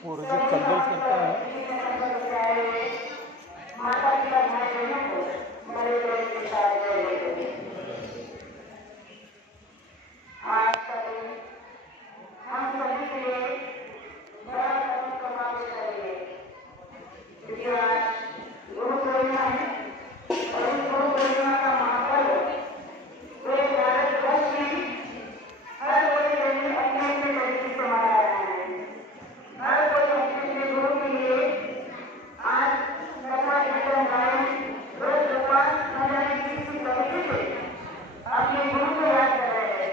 पोरं जे कल्बल करता है माता पिता भाई बहनों को बड़े बड़े विचार देते हैं। आज का दिन हम सभी के लिए बड़ा समावेश करेंगे, क्योंकि आज गुरु पूर्णिमा है और इस गुरु पूर्णिमा का महापर्व पूरे भारतवर्ष में हर कोई अपने अपने तरीके से मना रहा है। हर कोई अपने अपने गुरु के लिए आज कथा कीर्तन गायन रोज उपवास न जाने किसी तरीके से अपने गुरु को याद कर रहे हैं।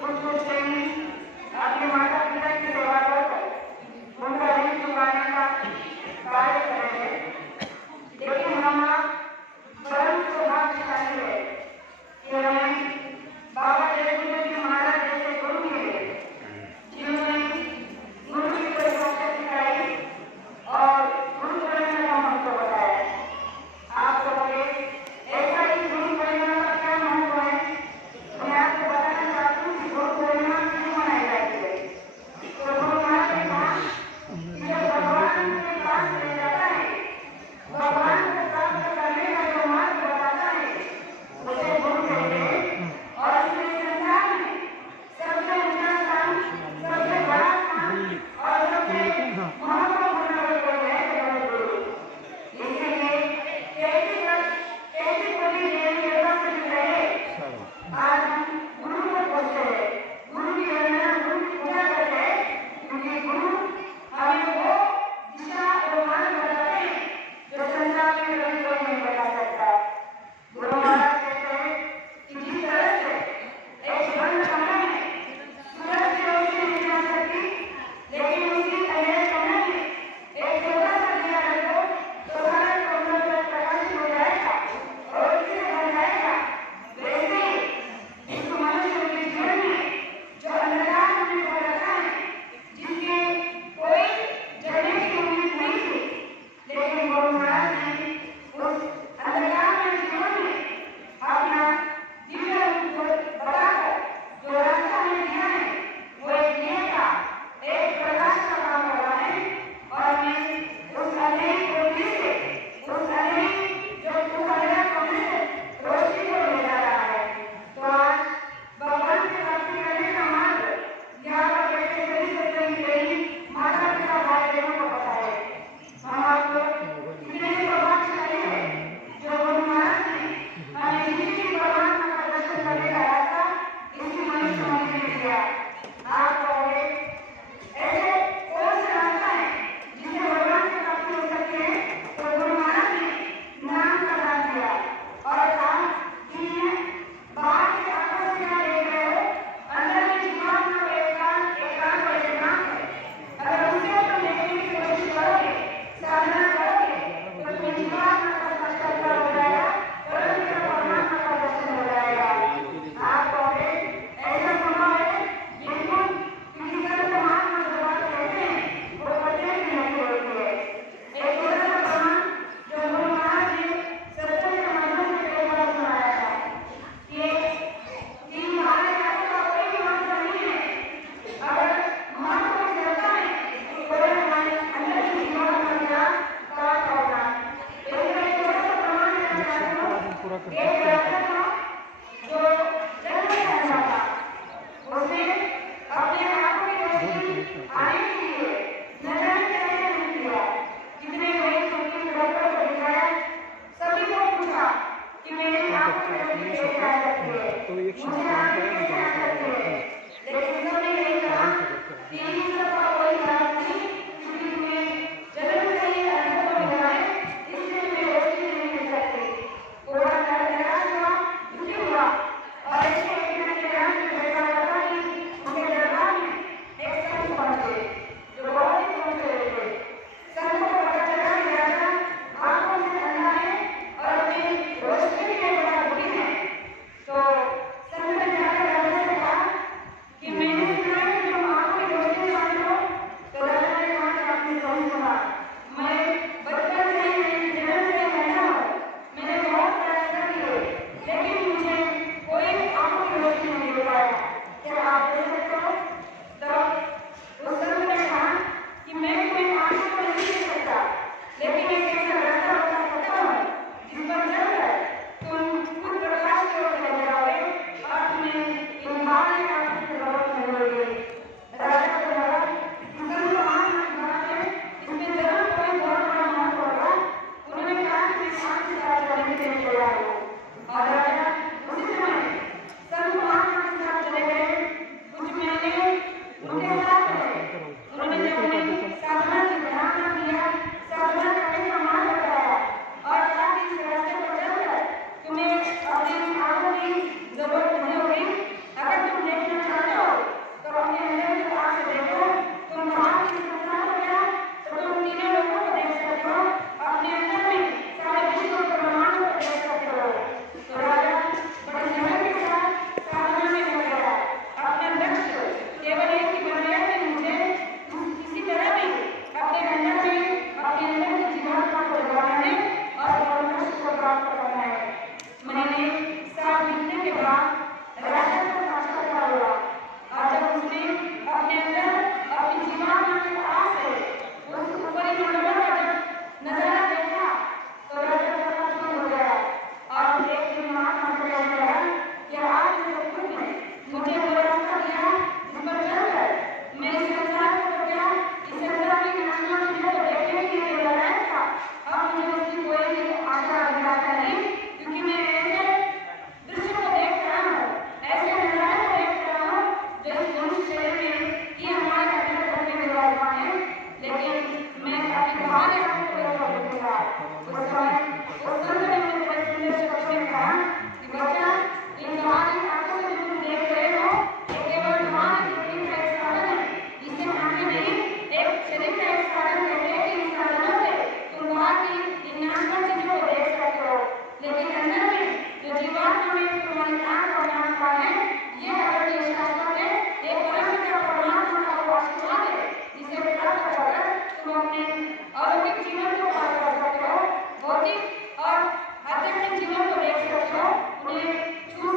कुछ प्रेमी अपने माता पिता की सेवा कर उनका ऋण चुकाने का कार्य कर रहे हैं, लेकिन हम परम सौभाग्यशाली है कि हमें बाबा जयगुरु जी महाराज जैसे गुरु मिले, जिन्होंने गुरु की परिभाषा सिखाई और गुरु पूर्णिमा का महत्व बताया। आप कहोगे ऐसा ही गुरु पूर्णिमा का क्या महत्व है? मैं आपको बताना चाहती हूँ कि गुरु पूर्णिमा क्यों मनाई जाती है। तो गुरु महाराज ने कहा कि जब भगवान के पास ले जाता है, भगवान को प्राप्त करने का जो मार्ग बताता है उसे गुरु कहते हैं। और इसमें संसार में सबसे ऊंचा स्थान, सबसे बड़ा स्थान और सबसे महत्वपूर्ण कोई है तो गुरु। इसीलिए 33 कोटि देवी देवता से जुड़े आज हम गुरु को पूछते हैं, गुरु की वंदना, गुरु की पूजा करते हैं, क्योंकि गुरु हमें वो दिशा और मार्ग बताते हैं जो संसार में कभी कोई नहीं बता सकता। गुरु महाराज कहते हैं कि जिस तरह से एक बंद कमरे में सूरज की रोशनी नहीं आ सकती, लेकिन उसी अंधेरे कमरे में एक छोटा सा दिया रखो तो सारा कमरा जो प्रकाशित हो जाएगा और रोशनी से भर जाएगा। वैसे ही इस मनुष्य के जीवन में जो अंधकार में भर रखा है, जिसके कोई जलने की उम्मीद नहीं थी, लेकिन गुरु महाराज ने उस अंधकार में जीवन में अपना दिव्य रूप बताकर जो रास्ता हमें दिया है वो एक दिए का, एक प्रकाश का काम कर रहा है और हमें उस अंधेरी कोठरी से, उस अंधेरी जो अंधेरा कमरे से रोशनी को ले जा रहा है। तो आज भगवान से प्राप्ति करने का मार्ग यहाँ पर बैठे सभी सत्संगी प्रेमी माता पिता भाई बहनों को पता है। हम आप लोग कितने सौभाग्यशाली हैं जो गुरु महाराज ने हमें इसी परमात्मा का दर्शन करने का रास्ता इसी मनुष्य होने में दिया। आप कहोगे ऐसे कौन सा रास्ता है जिससे भगवान से प्राप्ति हो सकती है? तो गुरु महाराज ने नाम का दान दिया और कहा कि बाहर की आंखों से क्या देख रहे हो, अंदर की जीवात्मा को एकांत और एकांत है। अगर उसे तुम देखने की कोशिश करोगे, साधना करोगे, तो तुम्हें जीवात्मा का साक्षात्कार हो जाएगा, परम परमात्मा का दर्शन हो जाएगा। आप कहोगे ऐसा संभव है? बिल्कुल, क्योंकि संत महात्मा जो बात कहते हैं वो प्रत्येक की नहीं होती है। एक छोटा सा प्रमाण जो गुरु महाराज ने सत्संग के माध्यम से कई बार सुनाया था कि हमारे जाति का कोई भी महत्व नहीं है, अगर महत्व को चलता है तो कोई हमारे अंदर की जीवात्मा का प्राप्त होगा। इसलिए एक छोटा सा प्रमाण देना चाहती हूँ। एक राजा था जो जंगल में रहता था, उसने अपने आंखों की रोशनी आने के लिए न जाने कैसे नहीं किया। जितने मरीज उसके डॉक्टर को दिखाया, सभी को पूछा कि मेरी आंखों की रोशनी कैसे आ सकती है, मुझे आंखें कैसे आ सकती है, लेकिन सबने यही कहा कि इन सबका कोई इलाज नहीं, क्योंकि तुम्हें जन्म से ही अनुभव हो गया है, इसलिए तुम्हें रोशनी नहीं मिल सकती। थोड़ा नाराज हुआ, दुखी हुआ और ऐसे एक दिन के ध्यान में बैठा हुआ था कि उनके दरबार में एक संत पहुंचे जो बहुत ही सोच रहे थे। संत को पता चला कि राजा आंखों से अंधा है और अपनी रोशनी के लिए बड़ा दुखी है। तो संत ने अपने जीवन को देख सकते हो, उन्हें छू